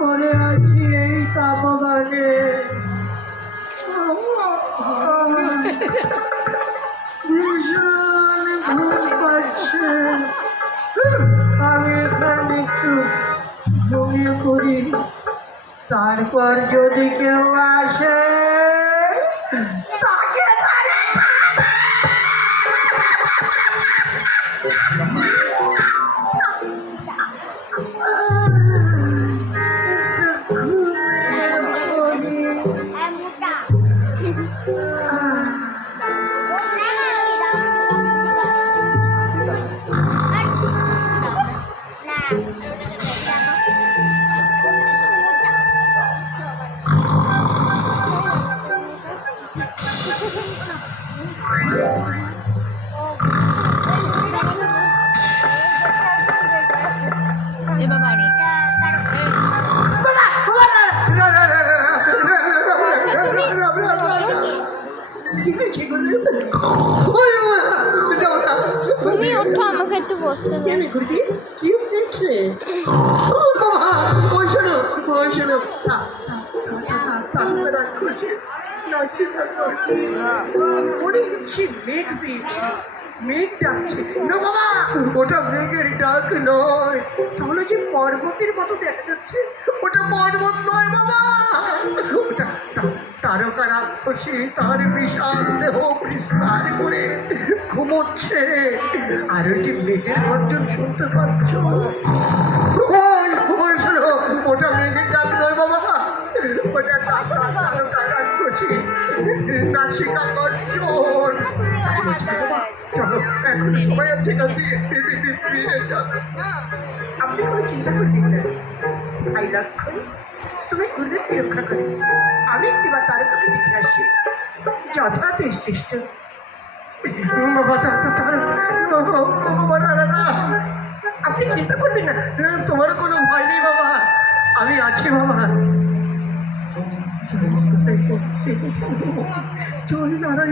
পরে আছি এই তাপবানে ভীষণ ঘুম পাচ্ছে। আমি এখানে একটু ঘুমিয়ে পড়ি, তারপর যদি কেউ আসে তাকে তুমি ওঠো, আমাকে একটু বসতে দাও। কি হয়েছে? ওই শোনো মেঘ পেয়েছি, মেঘ ডাকছে না বাবা, ওটা মেঘের ডাক নয়, তাহলে যে পর্বতের মতো দেখা যাচ্ছে ওটা পর্বত নয় বাবা, ওটা তারকা রাক্ষসী তার বিশাল দেহ বিস্তার করে ঘুমোচ্ছে। আর ওই যে মেঘের গর্জন শুনতে পাচ্ছ, ওই শোনো, ওটা মেঘের ডাক নয় বাবা, ওটা তারকা রাক্ষসী নাসিকা গর্জন। চলো এখন সবাই আছে এখান থেকে ফিরে যাবে। আপনি কোনো চিন্তা করবেন না, ভাই লক্ষণ, তুমি গুরুকে রক্ষা করো, আমি একটিবার তারকাকে দেখে আসি যথাযথ চেষ্ট। আপনি চিন্তা করবেন না, তোমার কোনো ভয় নেই বাবা, আমি আছি বাবা। জয় নারায়ণ।